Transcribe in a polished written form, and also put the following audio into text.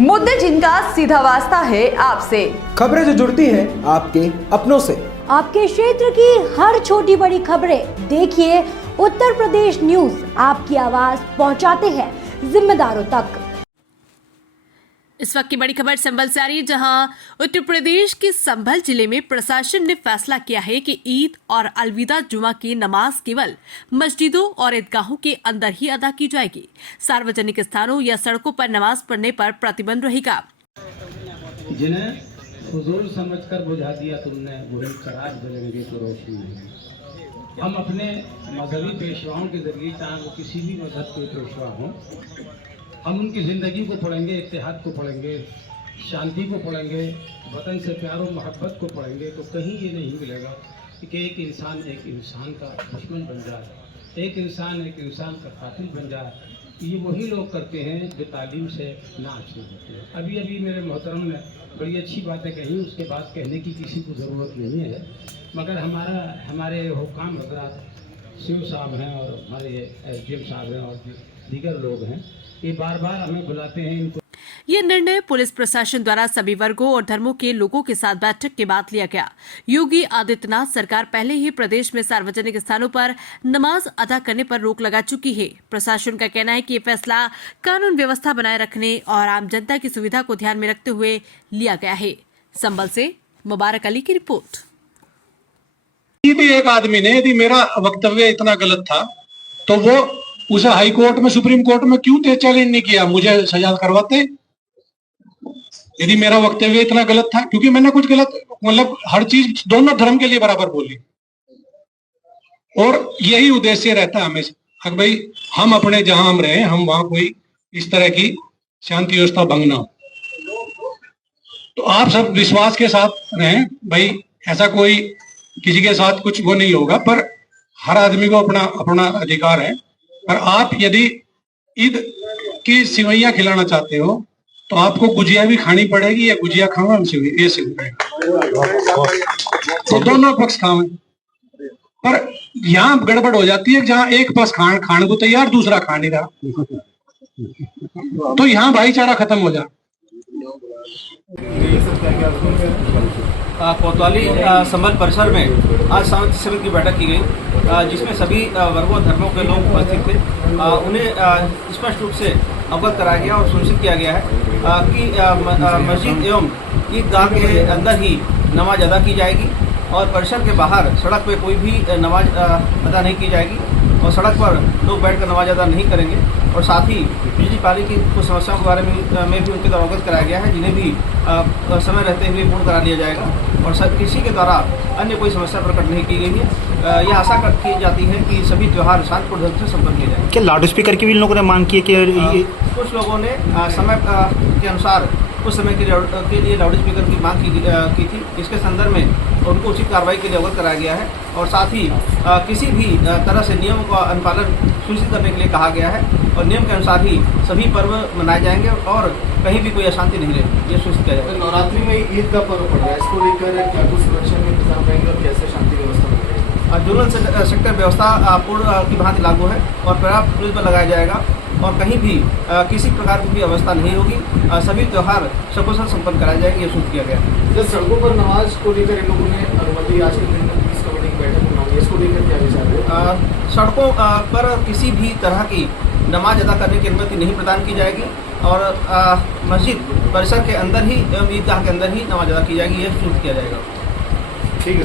मुद्दे जिनका सीधा वास्ता है आपसे, खबरें जो जुड़ती है आपके अपनों से, आपके क्षेत्र की हर छोटी बड़ी खबरें देखिए उत्तर प्रदेश न्यूज आपकी आवाज पहुंचाते हैं जिम्मेदारों तक। इस वक्त की बड़ी खबर संभल से आ रही है, जहां उत्तर प्रदेश के संभल जिले में प्रशासन ने फैसला किया है कि ईद और अलविदा जुमा की नमाज केवल मस्जिदों और ईदगाहों के अंदर ही अदा की जाएगी। सार्वजनिक स्थानों या सड़कों पर नमाज पढ़ने पर प्रतिबंध रहेगा। जिन्हें फजूल समझकर बुझा दिया तुमने, वही चराग जलेंगे तो रोशनी नहीं। हम अपने मजहबी पेशवाओं के जरिए, चाहे वो किसी भी मजहब के पेशवा हों, हम उनकी ज़िंदगी को पढ़ेंगे, इत्तेहाद को पढ़ेंगे, शांति को पढ़ेंगे, वतन से प्यार और मोहब्बत को पढ़ेंगे, तो कहीं ये नहीं मिलेगा कि एक इंसान का दुश्मन बन जाए, एक इंसान का कातिल बन जाए। ये वही लोग करते हैं जो तालीम से ना अच्छे होते हैं। अभी अभी मेरे मोहतरम ने बड़ी अच्छी बातें कही, उसके बाद कहने की किसी को ज़रूरत नहीं है, मगर हमारे हुक्काम हजरात शिव साहब हैं और हमारे SDM साहब हैं और दीगर लोग हैं, ये बार बार हमें बुलाते हैं। इनको ये निर्णय पुलिस प्रशासन द्वारा सभी वर्गों और धर्मों के लोगों के साथ बैठक के बाद लिया गया। योगी आदित्यनाथ सरकार पहले ही प्रदेश में सार्वजनिक स्थानों पर नमाज अदा करने पर रोक लगा चुकी है। प्रशासन का कहना है कि ये फैसला कानून व्यवस्था बनाए रखने और आम जनता की सुविधा को ध्यान में रखते हुए लिया गया है। संभल से मुबारक अली की रिपोर्ट। एक आदमी ने, यदि मेरा वक्तव्य इतना गलत था तो वो उसे हाई कोर्ट में, सुप्रीम कोर्ट में क्यों चैलेंज नहीं किया, मुझे सजा करवाते। यदि मेरा वक्तव्य इतना गलत था, क्योंकि मैंने कुछ गलत, मतलब हर चीज दोनों धर्म के लिए बराबर बोली, और यही उद्देश्य रहता है हमेशा। भाई हम अपने जहां हम रहे, हम वहां कोई इस तरह की शांति व्यवस्था भंग ना हो, तो आप सब विश्वास के साथ रहें। भाई ऐसा कोई किसी के साथ कुछ वो नहीं होगा, पर हर आदमी को अपना अपना अधिकार है। पर आप यदि ईद की सिवैयां खिलाना चाहते हो तो आपको गुजिया भी खानी पड़ेगी, या गुजिया खाओ हम ये तो दोनों पक्ष खाओ। पर यहाँ गड़बड़ हो जाती है, जहाँ एक पक्ष खाने को तैयार, दूसरा खा नहीं रहा, तो यहाँ भाईचारा खत्म हो जाए। कोतवाली संभल परिसर में आज शांति समिति की बैठक की गई, जिसमें सभी वर्गों और धर्मों के लोग उपस्थित थे। उन्हें स्पष्ट रूप से अवगत कराया गया और सुनिश्चित किया गया है कि मस्जिद एवं ईदगाह के अंदर ही नमाज अदा की जाएगी और परिसर के बाहर सड़क पर कोई भी नमाज अदा नहीं की जाएगी और सड़क पर लोग बैठकर नमाज अदा नहीं करेंगे। और साथ ही बिजली पानी की कुछ समस्याओं के बारे में भी उनके द्वारा अवगत कराया गया है, जिन्हें भी समय रहते हुए पूर्ण करा लिया जाएगा और किसी के द्वारा अन्य कोई समस्या प्रकट नहीं की गई है। यह आशा की जाती है कि सभी त्यौहार शांतिपूर्ण ढंग से संपन्न किए जाएंगे। क्या लाउड स्पीकर की भी इन लोगों ने मांग की है कि कुछ लोगों ने समय के अनुसार कुछ समय के लिए लाउड स्पीकर की मांग की थी। इसके संदर्भ में उनको उचित कार्रवाई के लिए अवगत कराया गया है और साथ ही किसी भी तरह से नियमों का अनुपालन सुनिश्चित करने के लिए कहा गया है और नियम के अनुसार ही सभी पर्व मनाए जाएंगे और कहीं भी कोई अशांति नहीं रहेगी, ये सुनिश्चित किया जाएगा। नवरात्रि में ईद का पर्व पड़ रहा है, इसको लेकर क्या कुछ सुरक्षा के इंतजाम रहेंगे और कैसे शांति व्यवस्था रहेगी? जोनल सेक्टर व्यवस्था पूर्ण की भांति लागू है और पर्याप्त पुलिस बल लगाया जाएगा और कहीं भी किसी प्रकार की अवस्था नहीं होगी। सभी त्यौहार सकुशल संपन्न कराए जाएंगे, ये सूचित किया गया। जब सड़कों पर नमाज को लेकर इन लोगों ने अनुमति आज के दिन पुलिस कमेटी की बैठक बुलाई, इसको लेकर क्या विचार है? सड़कों पर किसी भी तरह की नमाज अदा करने की अनुमति नहीं प्रदान की जाएगी और मस्जिद परिसर के अंदर ही एवं ईदगाह के अंदर ही नमाज अदा की जाएगी, यह सूचित किया जाएगा। ठीक है।